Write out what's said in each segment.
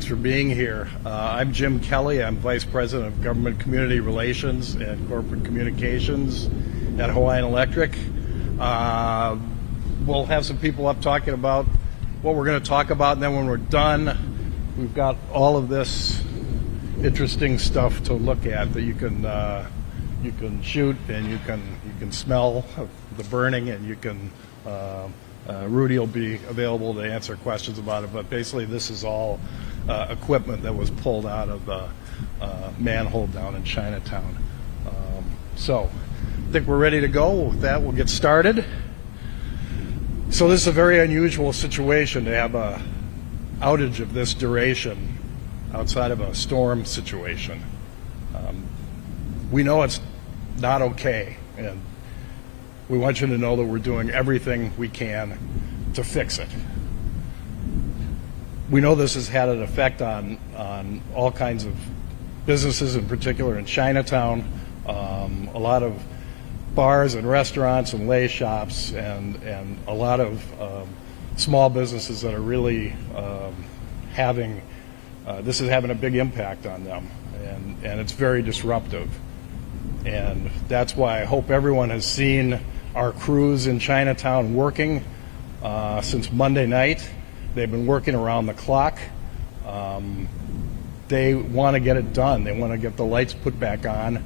Thanks for being here. I'm Jim Kelly. I'm Vice President of Government Community Relations and Corporate Communications at Hawaiian Electric. We'll have some people up talking about what we're going to talk about, and then when we're done, we've got all of this interesting stuff to look at that you can shoot, and you can smell the burning, and you can Rudy will be available to answer questions about it, but basically this is all equipment that was pulled out of the manhole down in Chinatown. So I think we're ready to go. With that, we'll get started. So this is a very unusual situation to have a outage of this duration outside of a storm situation. We know it's not okay, and we want you to know that we're doing everything we can to fix it. We know this has had an effect on all kinds of businesses, in particular in Chinatown. A lot of bars and restaurants and lay shops and a lot of small businesses that are really this is having a big impact on them, and it's very disruptive. And that's why I hope everyone has seen our crews in Chinatown working since Monday night. They've been working around the clock. They want to get it done. They want to get the lights put back on.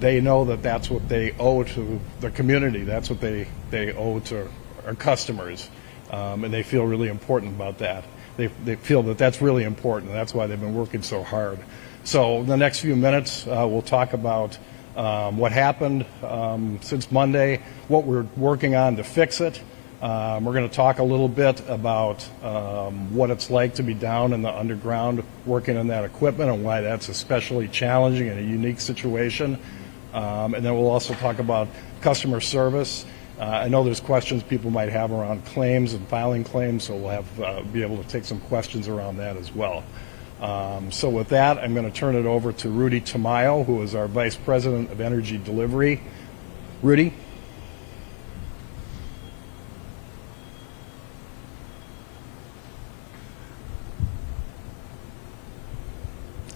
They know that that's what they owe to the community. That's what they owe to our customers, and they feel really important about that. They feel that that's really important, and that's why they've been working so hard. So in the next few minutes, we'll talk about what happened since Monday, what we're working on to fix it. We're going to talk a little bit about what it's like to be down in the underground working on that equipment and why that's especially challenging and a unique situation. And then we'll also talk about customer service. I know there's questions people might have around claims and filing claims, so we'll have be able to take some questions around that as well. So with that, I'm going to turn it over to Rudy Tamayo, who is our Vice President of Energy Delivery. Rudy?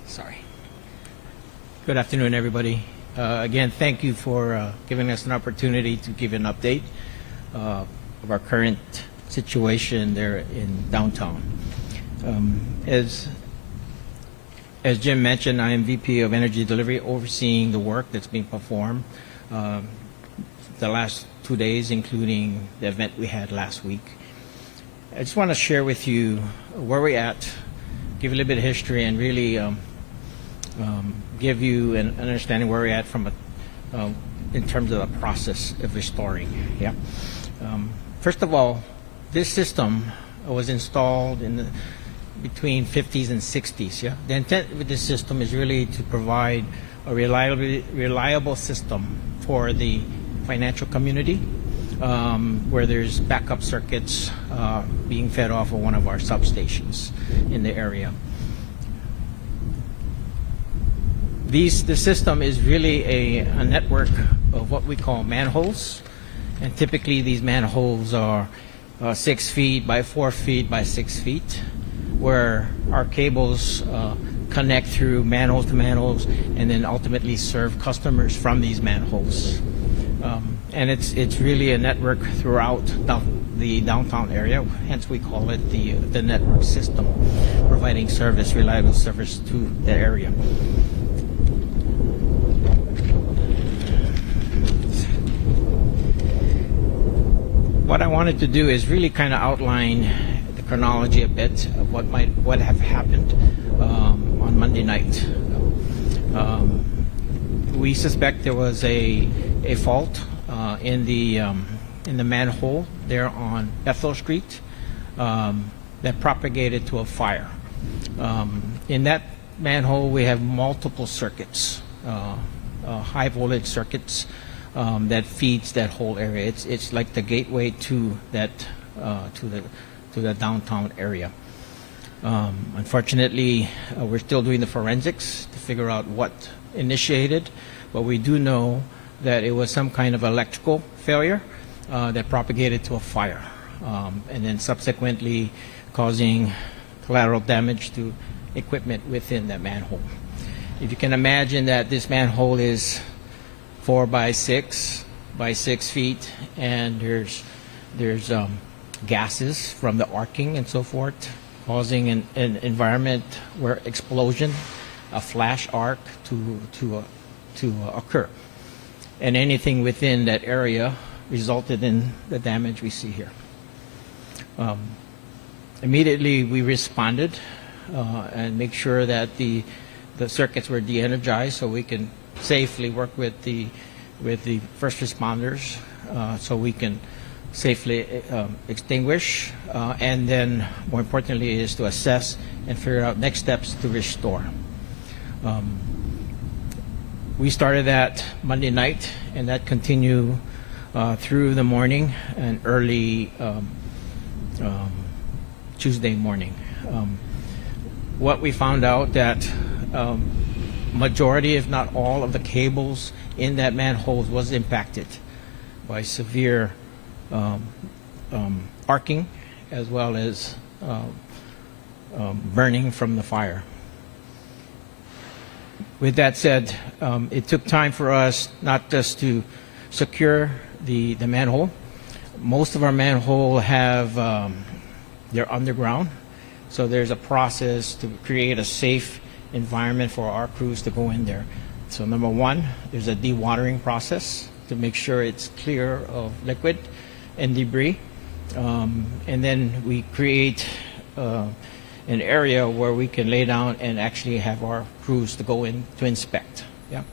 Sorry. Good afternoon, everybody. Again, thank you for giving us an opportunity to give an update of our current situation there in downtown. As Jim mentioned, I am VP of Energy Delivery, overseeing the work that's being performed the last 2 days, including the event we had last week. I just want to share with you where we're at, give a little bit of history, and really give you an understanding where we're at from in terms of the process of restoring. Yeah. First of all, this system was installed in between 50s and 60s. Yeah. The intent with this system is really to provide a reliable system for the financial community, where there's backup circuits being fed off of one of our substations in the area. The system is really a network of what we call manholes, and typically these manholes are 6 feet by 4 feet by 6 feet, where our cables connect through manholes to manholes and then ultimately serve customers from these manholes. And it's really a network throughout the downtown area, hence we call it the network system, providing service, reliable service to the area. What I wanted to do is really kind of outline the chronology a bit of what have happened on Monday night. We suspect there was a fault in the manhole there on Bethel Street that propagated to a fire. In that manhole, we have multiple circuits, high voltage circuits that feeds that whole area. It's like the gateway to that to the downtown area. Unfortunately, we're still doing the forensics to figure out what initiated, but we do know that it was some kind of electrical failure that propagated to a fire, and then subsequently causing collateral damage to equipment within that manhole. If you can imagine that this manhole is 4 by 6 by 6 feet, and there's gases from the arcing and so forth, causing an environment where explosion, a flash arc to occur, and anything within that area resulted in the damage we see here. Immediately we responded and make sure that the circuits were de-energized so we can safely work with the first responders so we can safely extinguish, and then more importantly is to assess and figure out next steps to restore. We started that Monday night, and that continued through the morning and early Tuesday morning. What we found out that majority, if not all, of the cables in that manhole was impacted by severe arcing as well as burning from the fire. With that said, it took time for us not just to secure the manhole. Most of our manhole have they're underground, so there's a process to create a safe environment for our crews to go in there. So number one, there's a dewatering process to make sure it's clear of liquid and debris, and then we create an area where we can lay down and actually have our crews to go in to inspect. Yeah.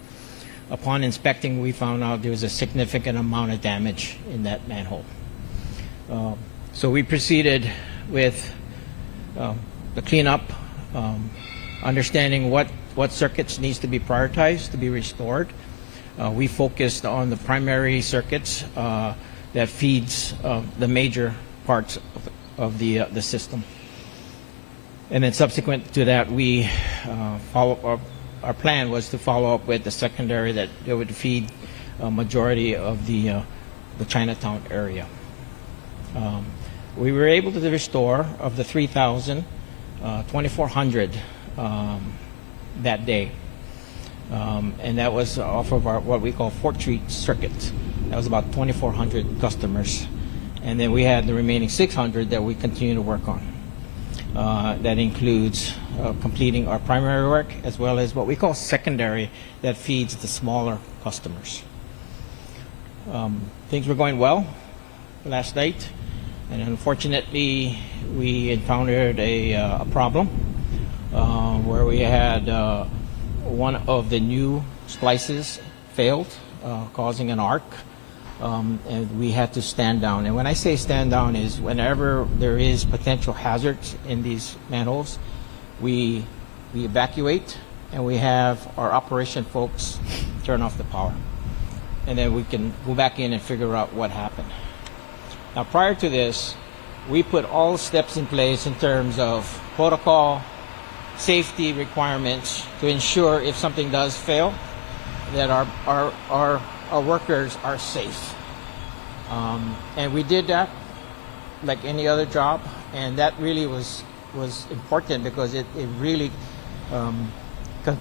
Upon inspecting, we found out there was a significant amount of damage in that manhole. So we proceeded with the cleanup, understanding what circuits needs to be prioritized to be restored. We focused on the primary circuits that feeds the major parts of the system. And then subsequent to that, we our plan was to follow up with the secondary that would feed a majority of the Chinatown area. We were able to restore, of the 3,000, 2,400 that day. And that was off of our what we call Fort Street circuit. That was about 2,400 customers. And then we had the remaining 600 that we continue to work on. That includes completing our primary work as well as what we call secondary that feeds the smaller customers. Things were going well last night, and unfortunately we encountered a problem where we had one of the new splices failed, causing an arc. And we had to stand down. And when I say stand down is whenever there is potential hazards in these manholes, we evacuate and we have our operation folks turn off the power. And then we can go back in and figure out what happened. Now prior to this, we put all the steps in place in terms of protocol, safety requirements to ensure if something does fail, that our workers are safe. And we did that like any other job, and that really was important because it really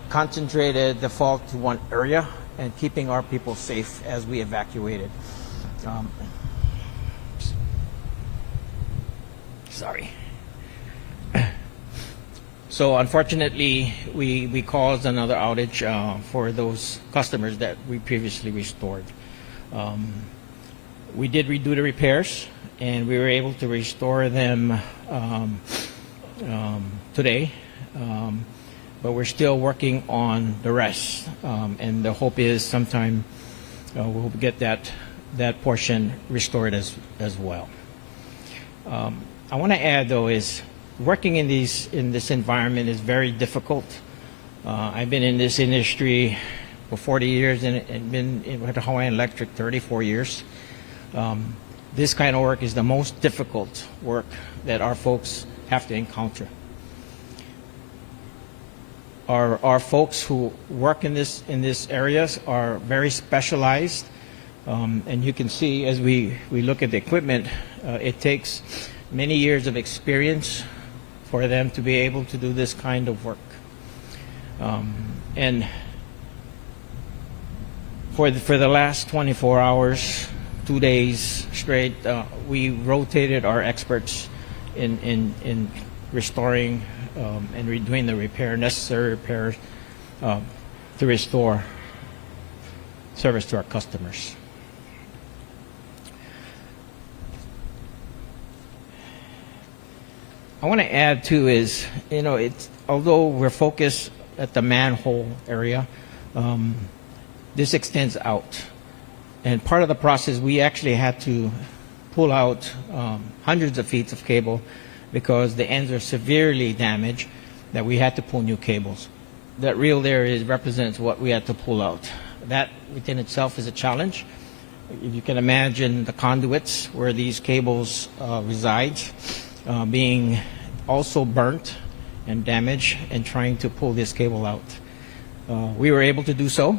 concentrated the fault to one area and keeping our people safe as we evacuated. Sorry. So unfortunately, we caused another outage for those customers that we previously restored. We did redo the repairs, and we were able to restore them today, but we're still working on the rest, and the hope is sometime we'll get that portion restored as well. I want to add, though, is working in this environment is very difficult. I've been in this industry for 40 years and been with Hawaiian Electric 34 years. This kind of work is the most difficult work that our folks have to encounter. Our folks who work in this areas are very specialized, and you can see as we look at the equipment, it takes many years of experience for them to be able to do this kind of work. And for the last 24 hours, 2 days straight, we rotated our experts in restoring and redoing the necessary repairs to restore service to our customers. I want to add too is, although we're focused at the manhole area, this extends out. And part of the process, we actually had to pull out hundreds of feet of cable because the ends are severely damaged, that we had to pull new cables. That reel there represents what we had to pull out. That within itself is a challenge. If you can imagine the conduits where these cables reside, being also burnt and damaged, and trying to pull this cable out. We were able to do so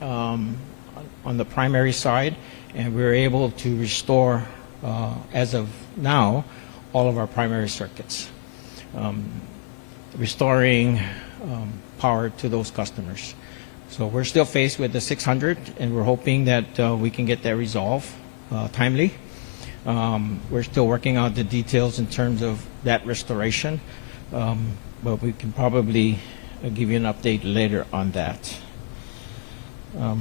on the primary side, and we were able to restore, as of now, all of our primary circuits, restoring power to those customers. So we're still faced with the 600, and we're hoping that we can get that resolved timely. We're still working out the details in terms of that restoration, but we can probably give you an update later on that. I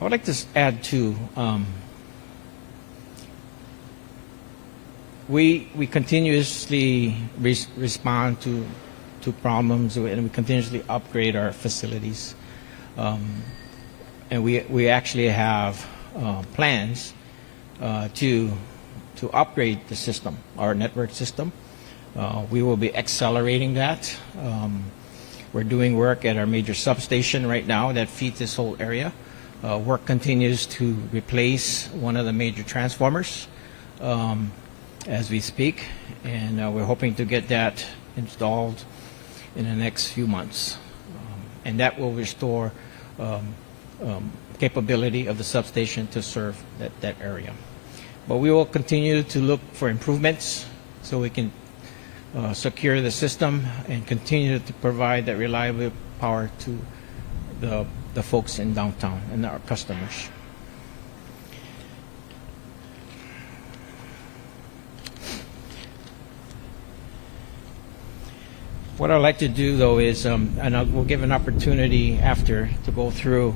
would like to add to, we continuously respond to problems, and we continuously upgrade our facilities. And we actually have plans to upgrade the system, our network system. We will be accelerating that. We're doing work at our major substation right now that feeds this whole area. Work continues to replace one of the major transformers as we speak, and we're hoping to get that installed in the next few months. And that will restore capability of the substation to serve that area. But we will continue to look for improvements so we can secure the system and continue to provide that reliable power to the folks in downtown and our customers. What I'd like to do, though, is, and we'll give an opportunity after to go through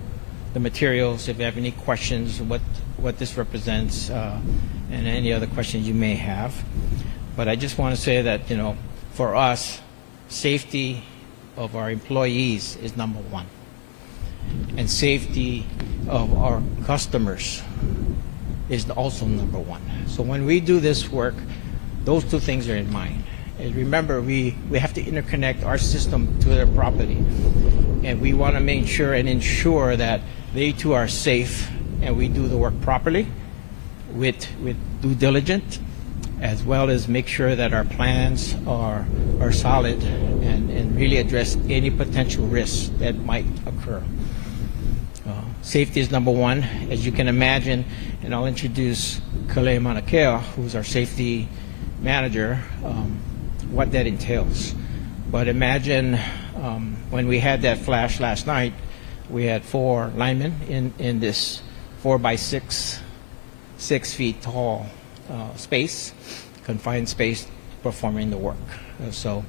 the materials if you have any questions, what this represents, and any other questions you may have. But I just want to say that, for us, safety of our employees is number one, and safety of our customers is also number one. So when we do this work, those two things are in mind. And remember, we have to interconnect our system to their property, and we want to make sure and ensure that they too are safe, and we do the work properly with due diligence, as well as make sure that our plans are solid and really address any potential risks that might occur. Safety is number one, as you can imagine, and I'll introduce Kale Manakea, who's our safety manager, what that entails. But imagine when we had that flash last night, we had 4 linemen in this 4 by 6 feet tall space, confined space, performing the work. So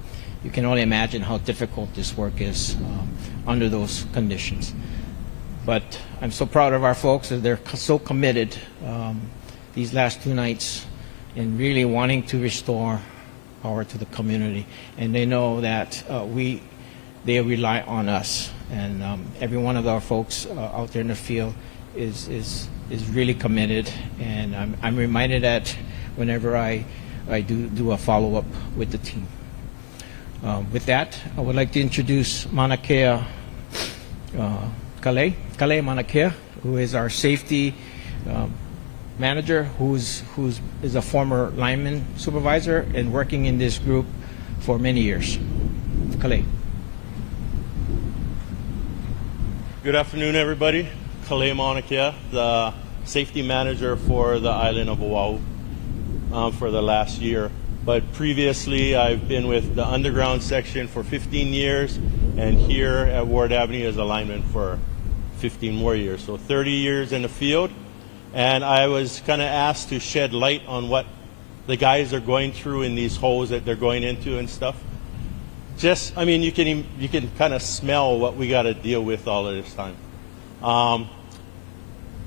you can only imagine how difficult this work is under those conditions. But I'm so proud of our folks that they're so committed these last 2 nights in really wanting to restore power to the community. And they know that they rely on us. And every one of our folks out there in the field is really committed. And I'm reminded that whenever I do a follow-up with the team. With that, I would like to introduce Manakea Kale Manakea, who is our safety manager, who is a former lineman supervisor and working in this group for many years. Kale. Good afternoon, everybody. Kale Mauna Kea, the safety manager for the island of Oahu for the last year. But previously, I've been with the underground section for 15 years, and here at Ward Avenue as a lineman for 15 more years. So 30 years in the field, and I was kind of asked to shed light on what the guys are going through in these holes that they're going into and stuff. Just, I mean, you can kind of smell what we got to deal with all of this time.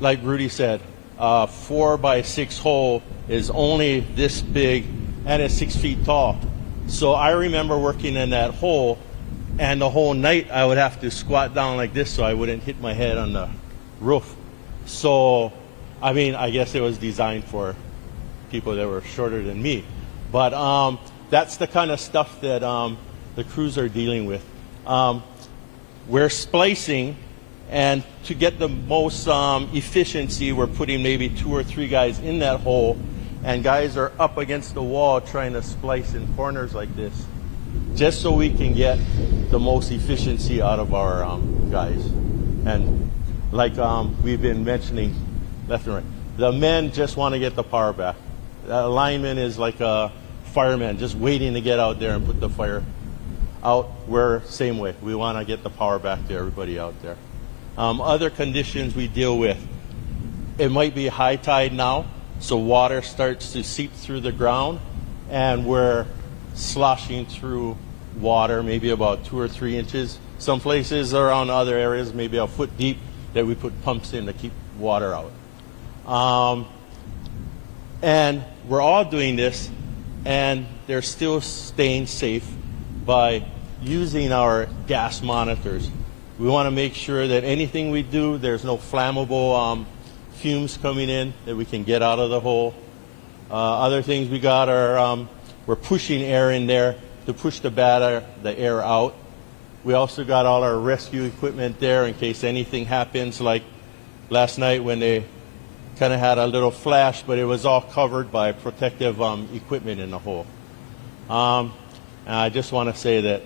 Like Rudy said, 4x6 hole is only this big and it's 6 feet tall. So I remember working in that hole, and the whole night I would have to squat down like this so I wouldn't hit my head on the roof. So, I mean, I guess it was designed for people that were shorter than me. But that's the kind of stuff that the crews are dealing with. We're splicing, and to get the most efficiency, we're putting maybe 2 or 3 guys in that hole, and guys are up against the wall trying to splice in corners like this, just so we can get the most efficiency out of our guys. And like we've been mentioning left and right, the men just want to get the power back. The lineman is like a fireman, just waiting to get out there and put the fire out. We're same way. We want to get the power back to everybody out there. Other conditions we deal with, it might be high tide now, so water starts to seep through the ground, and we're sloshing through water, maybe about 2 or 3 inches. Some places around other areas, maybe a foot deep, that we put pumps in to keep water out. And we're all doing this, and they're still staying safe by using our gas monitors. We want to make sure that anything we do, there's no flammable fumes coming in that we can get out of the hole. Other things we got are we're pushing air in there to push the air out. We also got all our rescue equipment there in case anything happens, like last night when they kind of had a little flash, but it was all covered by protective equipment in the hole. And I just want to say that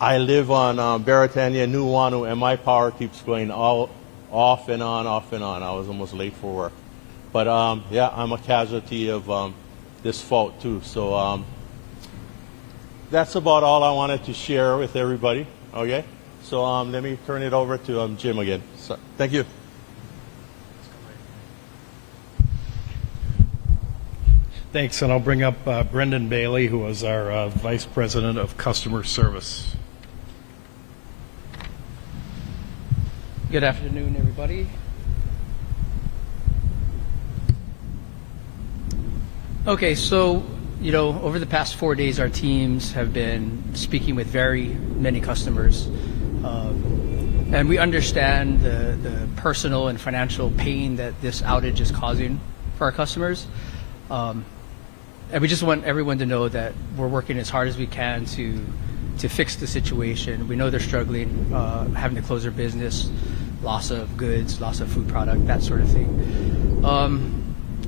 I live on Beretania, Nuuanu, and my power keeps going all off and on, off and on. I was almost late for work. But yeah, I'm a casualty of this fault too. So that's about all I wanted to share with everybody. Okay? So let me turn it over to Jim again. So, thank you. Thanks, and I'll bring up Brendan Bailey, who is our Vice President of Customer Service. Good afternoon, everybody. Okay, so, over the past 4 days, our teams have been speaking with very many customers. And we understand the personal and financial pain that this outage is causing for our customers. And we just want everyone to know that we're working as hard as we can to fix the situation. We know they're struggling, having to close their business, loss of goods, loss of food product, that sort of thing.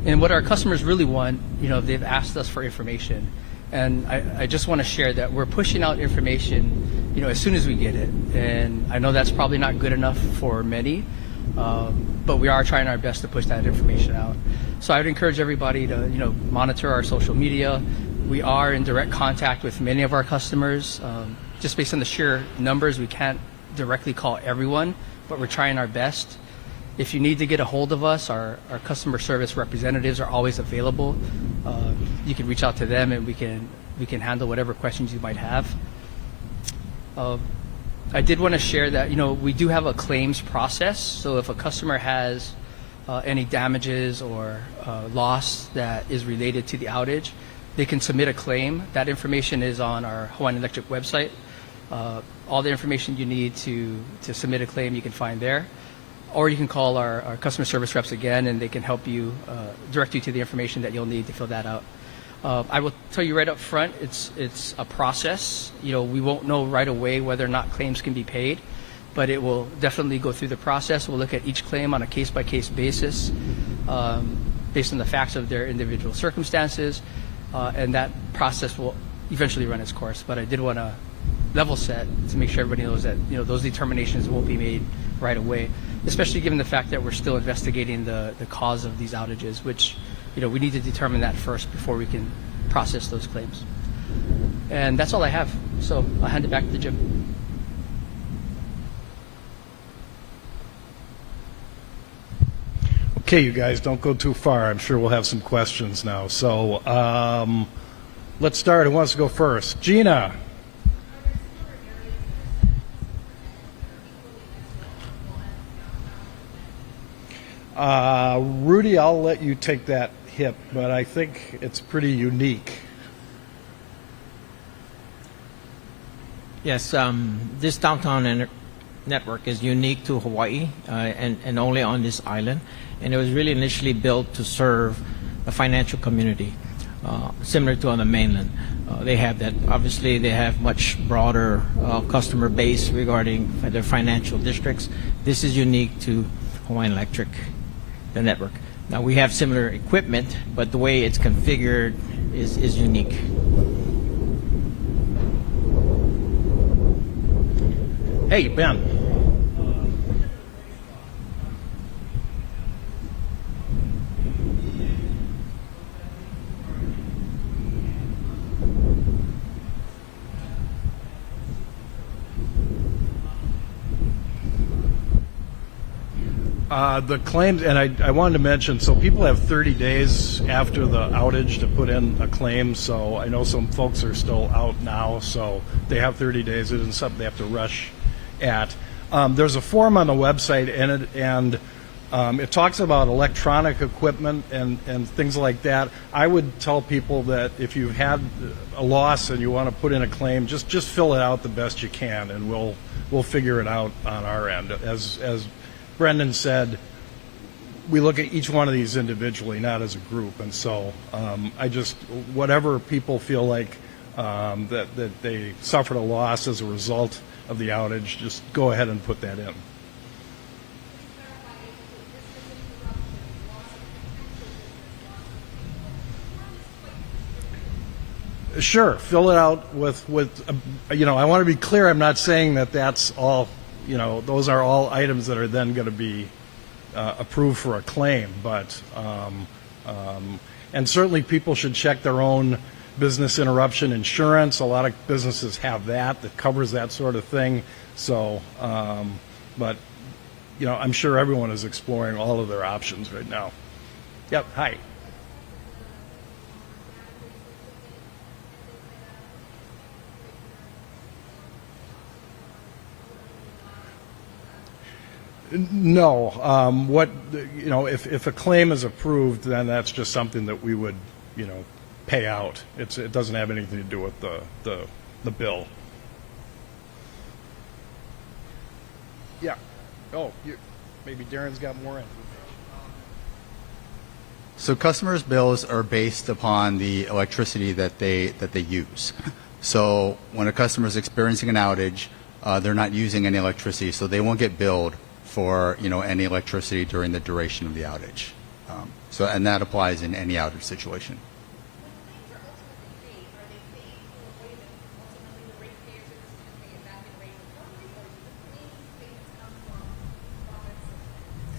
And what our customers really want, they've asked us for information. And I just want to share that we're pushing out information, as soon as we get it. And I know that's probably not good enough for many, but we are trying our best to push that information out. So I would encourage everybody to, monitor our social media. We are in direct contact with many of our customers. Just based on the sheer numbers, we can't directly call everyone, but we're trying our best. If you need to get a hold of us, our customer service representatives are always available. You can reach out to them, and we can handle whatever questions you might have. I did want to share that we do have a claims process. So if a customer has any damages or loss that is related to the outage, they can submit a claim. That information is on our Hawaiian Electric website. All the information you need to submit a claim you can find there. Or you can call our customer service reps again, and they can help you, direct you to the information that you'll need to fill that out. I will tell you right up front, it's a process. We won't know right away whether or not claims can be paid, but it will definitely go through the process. We'll look at each claim on a case-by-case basis, based on the facts of their individual circumstances, and that process will eventually run its course. But I did want to level set to make sure everybody knows that those determinations won't be made right away. especially given the fact that we're still investigating the cause of these outages, which, we need to determine that first before we can process those claims. And that's all I have. So I'll hand it back to Jim. Okay, you guys, don't go too far. I'm sure we'll have some questions now. So let's start. Who wants to go first? Gina. Rudy, I'll let you take that hit, but I think it's pretty unique. Yes, this downtown network is unique to Hawaii and only on this island. And it was really initially built to serve a financial community, similar to on the mainland. They have that. Obviously, they have much broader customer base regarding their financial districts. This is unique to Hawaiian Electric, the network. Now, we have similar equipment, but the way it's configured is unique. Hey, Ben. The claims, and I wanted to mention, so people have 30 days after the outage to put in a claim, so I know some folks are still out now, so they have 30 days. It isn't something they have to rush at. There's a form on the website, and it talks about electronic equipment and things like that. I would tell people that if you've had a loss and you want to put in a claim, just fill it out the best you can, and we'll figure it out on our end. As Brendan said, we look at each one of these individually, not as a group, and so whatever people feel like that they suffered a loss as a result of the outage, just go ahead and put that in. Sure, fill it out with I want to be clear, I'm not saying that that's all, those are all items that are then going to be approved for a claim, but and certainly people should check their own business interruption insurance. A lot of businesses have that covers that sort of thing. So, but I'm sure everyone is exploring all of their options right now. Yep. Hi. No. If a claim is approved, then that's just something that we would, pay out. It doesn't have anything to do with the bill. Yeah. Oh, maybe Darren's got more information. So customers' bills are based upon the electricity that they use. So when a customer is experiencing an outage, they're not using any electricity, so they won't get billed for any electricity during the duration of the outage. And that applies in any outage situation.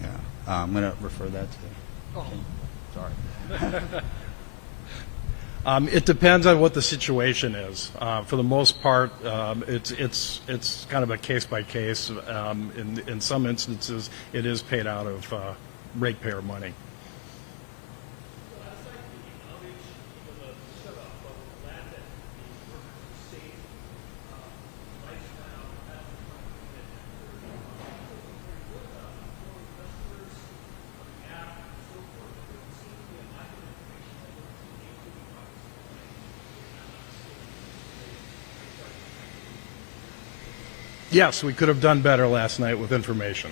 Yeah, I'm going to refer that to. Oh, sorry. It depends on what the situation is. For the most part, it's kind of a case by case. In some instances, it is paid out of ratepayer money. Yes, we could have done better last night with information.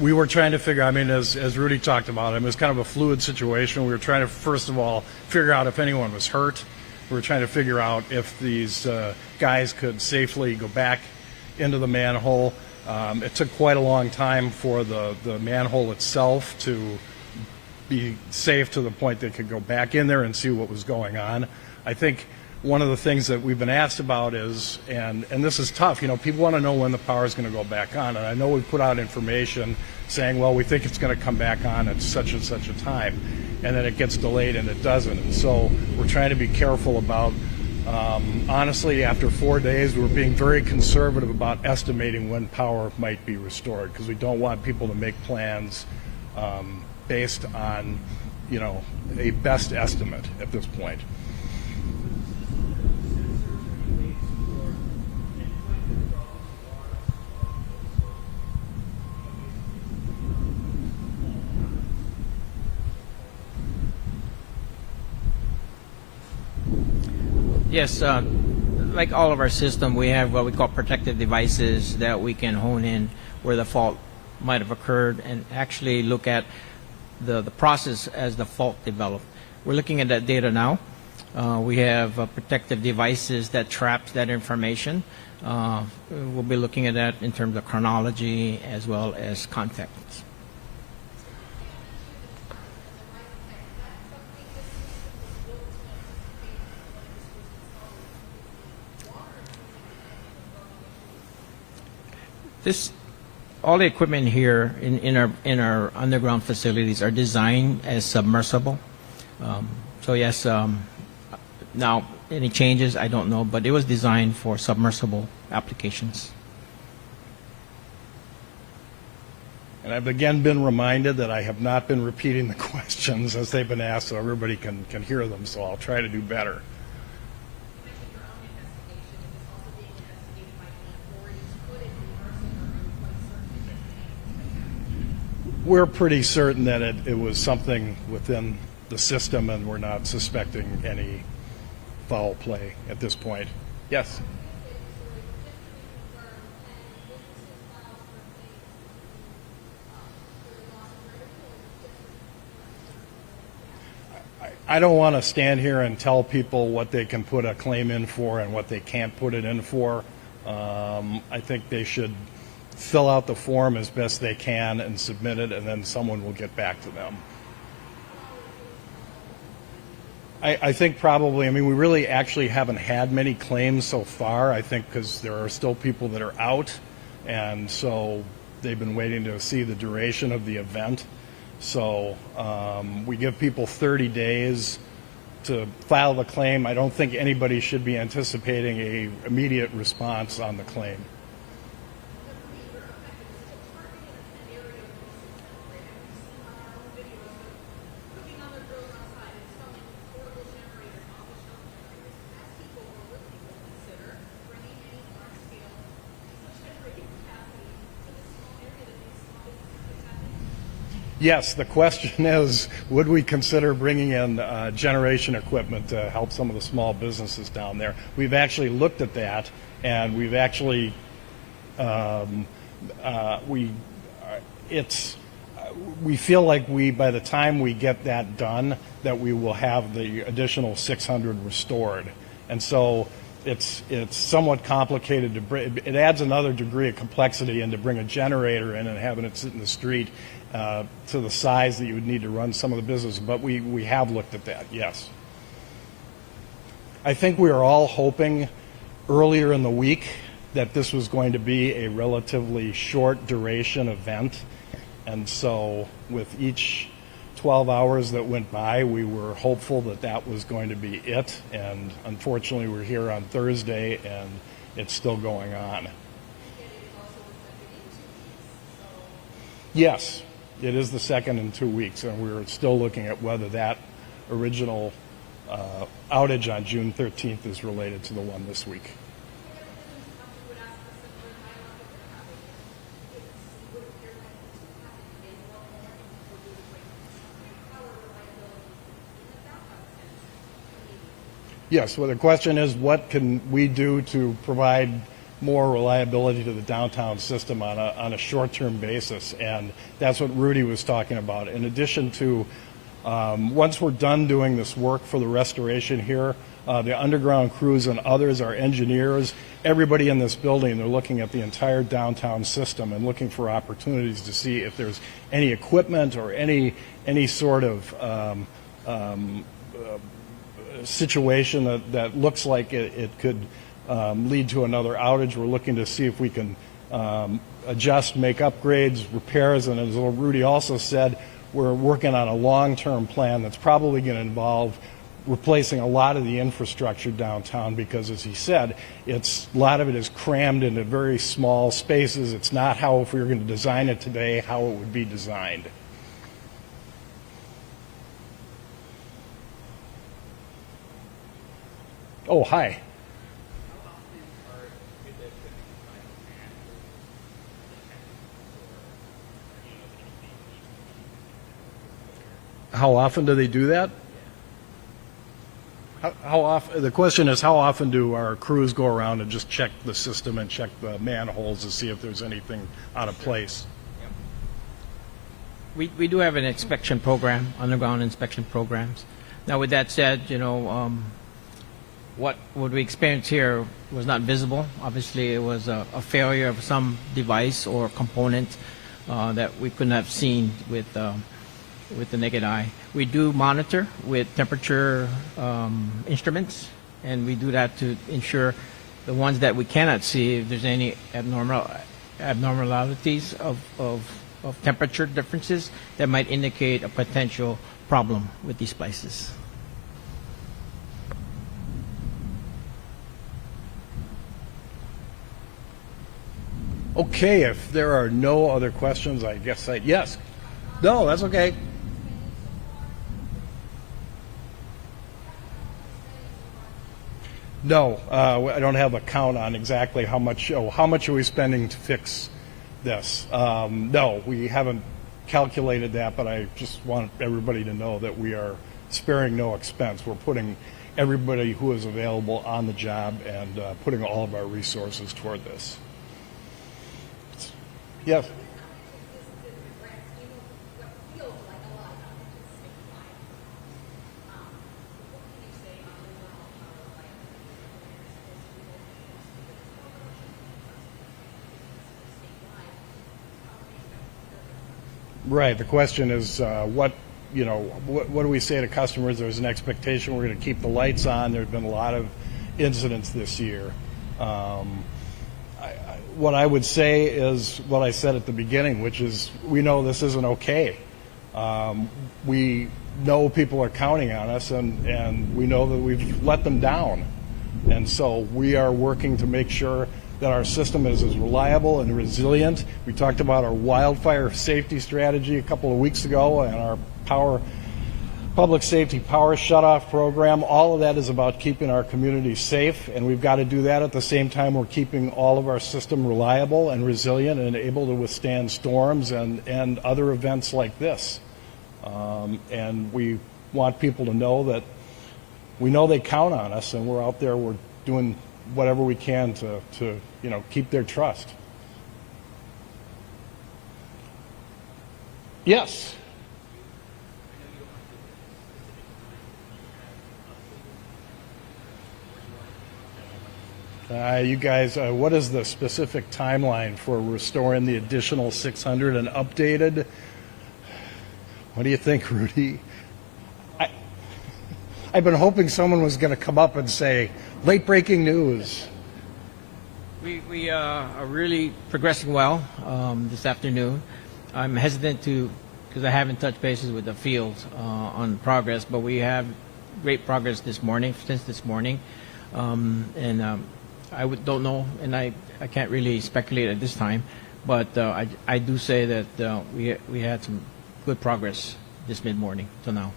We were trying to figure, as Rudy talked about, it was kind of a fluid situation. We were trying to, first of all, figure out if anyone was hurt. We were trying to figure out if these guys could safely go back into the manhole. It took quite a long time for the manhole itself to be safe to the point they could go back in there and see what was going on. I think one of the things that we've been asked about is, and this is tough, you know, people want to know when the power is going to go back on. And I know we've put out information saying, well, we think it's going to come back on at such and such a time. And then it gets delayed and it doesn't. And so we're trying to be careful about, honestly, after 4 days, we're being very conservative about estimating when power might be restored, because we don't want people to make plans based on, you know, a best estimate at this point. Yes, like all of our system, we have what we call protective devices that we can hone in where the fault might have occurred and actually look at the process as the fault developed. We're looking at that data now. We have protective devices that traps that information. We'll be looking at that in terms of chronology as well as context. All the equipment here in our underground facilities are designed as submersible. So yes, now any changes, I don't know, but it was designed for submersible applications. And I've again been reminded that I have not been repeating the questions as they've been asked, so everybody can hear them, so I'll try to do better. We're pretty certain that it was something within the system, and we're not suspecting any foul play at this point. Yes? I don't want to stand here and tell people what they can put a claim in for and what they can't put it in for. I think they should fill out the form as best they can and submit it, and then someone will get back to them. I think probably, I mean, we really actually haven't had many claims so far, I think, because there are still people that are out, and so they've been waiting to see the duration of the event. So we give people 30 days to file the claim. I don't think anybody should be anticipating an immediate response on the claim. Yes, the question is, would we consider bringing in generation equipment to help some of the small businesses down there? We've actually looked at that, and we've actually, we feel like by the time we get that done, that we will have the additional 600 restored. And so it's somewhat complicated to bring. It adds another degree of complexity, and to bring a generator in and having it sit in the street to the size that you would need to run some of the business. But we have looked at that, yes. I think we were all hoping earlier in the week that this was going to be a relatively short duration event. And so with each 12 hours that went by, we were hopeful that that was going to be it. And unfortunately, we're here on Thursday, and it's still going on. Yes, it is the second in 2 weeks, and we're still looking at whether that original outage on June 13th is related to the one this week. Yes, well, the question is, what can we do to provide more reliability to the downtown system on a short-term basis? And that's what Rudy was talking about. In addition to, once we're done doing this work for the restoration here, the underground crews and others, our engineers, everybody in this building, they're looking at the entire downtown system and looking for opportunities to see if there's any equipment or any sort of situation that looks like it could lead to another outage. We're looking to see if we can adjust, make upgrades, repairs, and as Rudy also said, we're working on a long-term plan that's probably going to involve replacing a lot of the infrastructure downtown because, as he said, a lot of it is crammed into very small spaces. It's not how, if we were going to design it today, how it would be designed. Oh, hi. How often do they do that? How often? The question is, how often do our crews go around and just check the system and check the manholes to see if there's anything out of place? We do have an inspection program, underground inspection programs. Now, with that said, what we experienced here was not visible. Obviously, it was a failure of some device or component that we couldn't have seen with the naked eye. We do monitor with temperature instruments, and we do that to ensure the ones that we cannot see, if there's any abnormalities of temperature differences that might indicate a potential problem with these places. Okay, if there are no other questions, I guess yes. No, that's okay. No, I don't have a count on exactly how much are we spending to fix this. No, we haven't calculated that, but I just want everybody to know that we are sparing no expense. We're putting everybody who is available on the job and putting all of our resources toward this. Yes. Right. The question is, what do we say to customers? There's an expectation we're going to keep the lights on. There have been a lot of incidents this year. What I would say is what I said at the beginning, which is we know this isn't okay. We know people are counting on us, and we know that we've let them down. And so we are working to make sure that our system is as reliable and resilient. We talked about our wildfire safety strategy a couple of weeks ago and our public safety power shutoff program. All of that is about keeping our community safe, and we've got to do that at the same time we're keeping all of our system reliable and resilient and able to withstand storms and other events like this. And we want people to know that we know they count on us, and we're out there, we're doing whatever we can to keep their trust. Yes. You guys, what is the specific timeline for restoring the additional 600 and updated? What do you think, Rudy? I've been hoping someone was going to come up and say, late breaking news. We are really progressing well this afternoon. I'm hesitant because I haven't touched bases with the field on progress, but we have great progress since this morning. Don't know, and I can't really speculate at this time, but I do say that we had some good progress this mid-morning till now.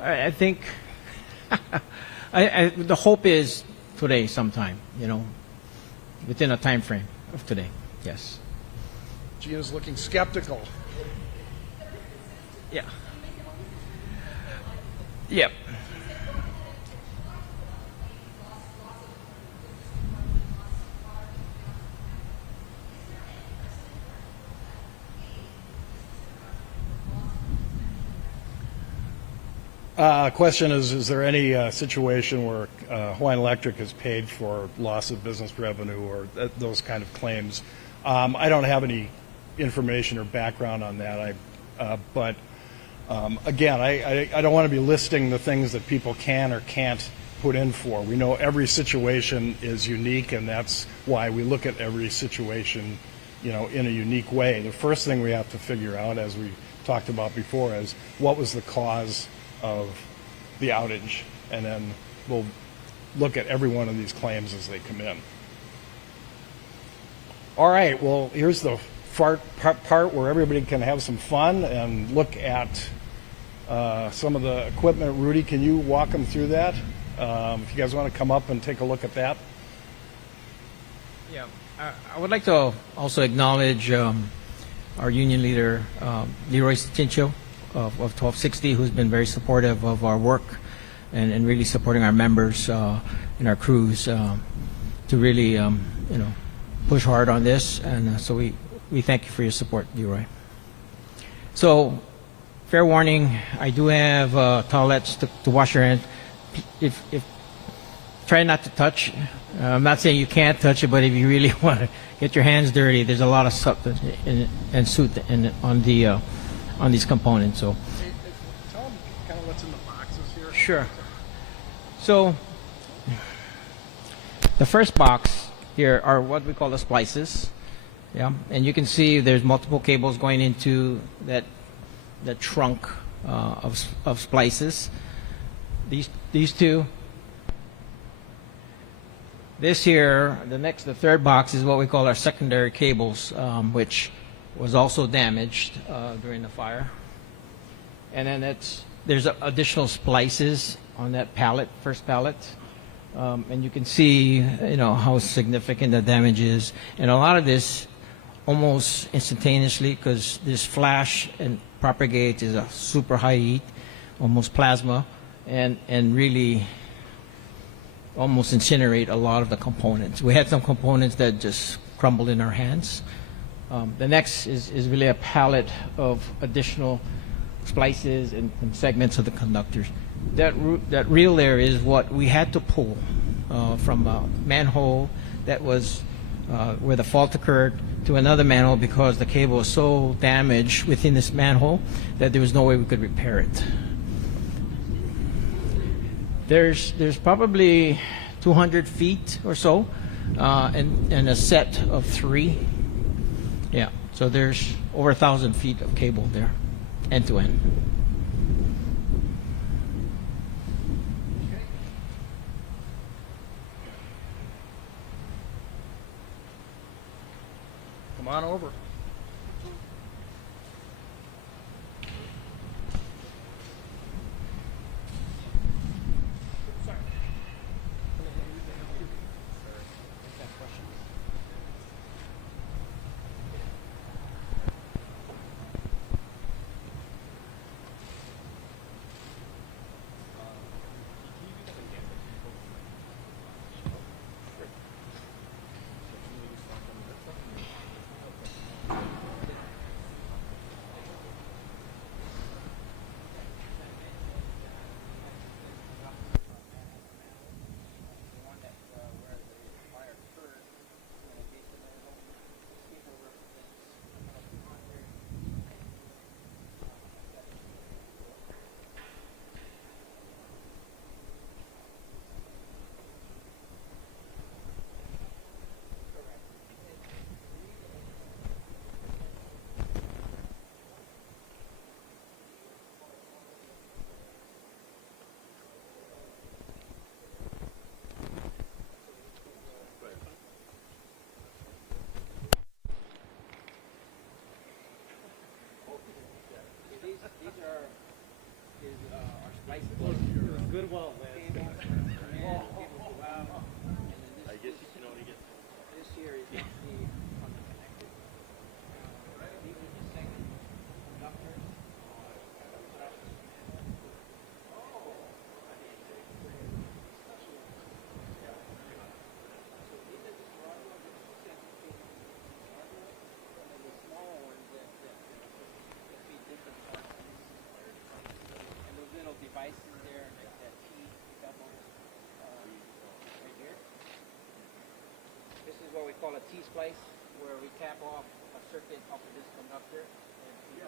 I think the hope is today sometime, within a time frame of today, yes. Gina's looking skeptical. Yeah. Yep. Question is there any situation where Hawaiian Electric has paid for loss of business revenue or those kind of claims? I don't have any information or background on that. But again, I don't want to be listing the things that people can or can't put in for. We know every situation is unique, and that's why we look at every situation, in a unique way. The first thing we have to figure out, as we talked about before, is what was the cause of the outage, and then we'll look at every one of these claims as they come in. All right, well, here's the part where everybody can have some fun and look at some of the equipment. Rudy, can you walk them through that? If you guys want to come up and take a look at that. Yeah, I would like to also acknowledge our union leader, Leroy Stincho of 1260, who's been very supportive of our work and really supporting our members and our crews to really, push hard on this. And so we thank you for your support, Leroy. So, fair warning, I do have towelettes to wash your hands. If try not to touch. I'm not saying you can't touch it, but if you really want to get your hands dirty, there's a lot of substance and soot on these components. So Tell them kind of what's in the boxes here. sure. So the first box here are what we call the splices. Yeah, and you can see there's multiple cables going into that trunk of splices. These two. This here, the third box is what we call our secondary cables, which was also damaged during the fire. And then there's additional splices on that pallet, first pallet. And you can see, how significant the damage is. And a lot of this almost instantaneously, because this flash and propagate is a super high heat, almost plasma, and really almost incinerate a lot of the components. We had some components that just crumbled in our hands. The next is really a pallet of additional splices and segments of the conductors. That reel there is what we had to pull from a manhole that was where the fault occurred to another manhole, because the cable was so damaged within this manhole that there was no way we could repair it. There's probably 200 feet or so, and a set of 3. Yeah, so there's over 1,000 feet of cable there, end to end. Come on over. Good one, man. I guess you can only get. This here is the connected. These are the second conductors. Devices there, like that T double right here. This is what we call a T-splice, where we cap off a circuit off of this conductor. And